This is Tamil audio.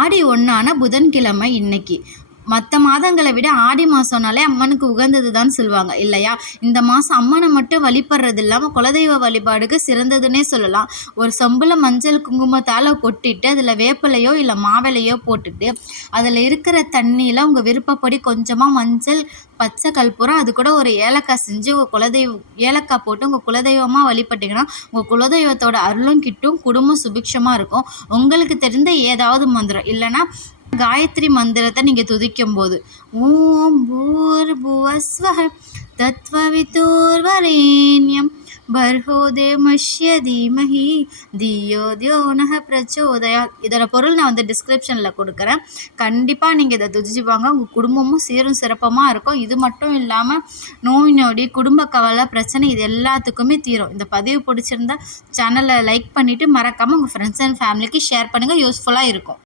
ஆடி 1 புதன்கிழமை இன்னைக்கு. மற்ற மாதங்களை விட ஆடி மாதம்னாலே அம்மனுக்கு உகந்தது தான் சொல்லுவாங்க இல்லையா? இந்த மாதம் அம்மனை மட்டும் வழிபடுறது இல்லாமல் குலதெய்வ வழிபாடுக்கு சிறந்ததுன்னே சொல்லலாம். ஒரு சொம்பில் மஞ்சள் குங்குமத்தால் கொட்டிட்டு அதில் வேப்பிலையோ இல்லை மாவிலையோ போட்டுட்டு அதில் இருக்கிற தண்ணியில் உங்கள் விருப்பப்படி கொஞ்சமாக மஞ்சள், பச்சை கற்பூரம், அது கூட ஒரு ஏலக்காய் செஞ்சு உங்கள் ஏலக்காய் போட்டு உங்கள் குலதெய்வமாக வழிபட்டிங்கன்னா உங்கள் குலதெய்வத்தோட அருளும் கிட்டும், குடும்பம் சுபிக்ஷமாக இருக்கும். உங்களுக்கு தெரிந்த ஏதாவது மந்திரம் இல்லைன்னா காயத்ரி மந்திரத்தை நீங்கள் துதிக்கும் போது ஓம் பூர்புவஸ்வஹ தத்வவிதுர்வரேண்யம் பர்ஹோ தேவஸ்ய தீமஹி தியோ த்யோனஹ பிரச்சோதயாத். இதோட பொருள் நான் டிஸ்கிரிப்ஷனில் கொடுக்குறேன். கண்டிப்பாக நீங்கள் இதை துதிச்சுப்பாங்க. உங்கள் குடும்பமும் சீரும் சிறப்பமாக இருக்கும். இது மட்டும் இல்லாமல் நோய் நொடி, குடும்ப கவலை, பிரச்சனை இது எல்லாத்துக்குமே தீரும். இந்த பதிவு பிடிச்சிருந்தா சேனலை லைக் பண்ணிவிட்டு மறக்காமல் உங்கள் ஃப்ரெண்ட்ஸ் அண்ட் ஃபேமிலிக்கு ஷேர் பண்ணுங்கள். யூஸ்ஃபுல்லாக இருக்கும்.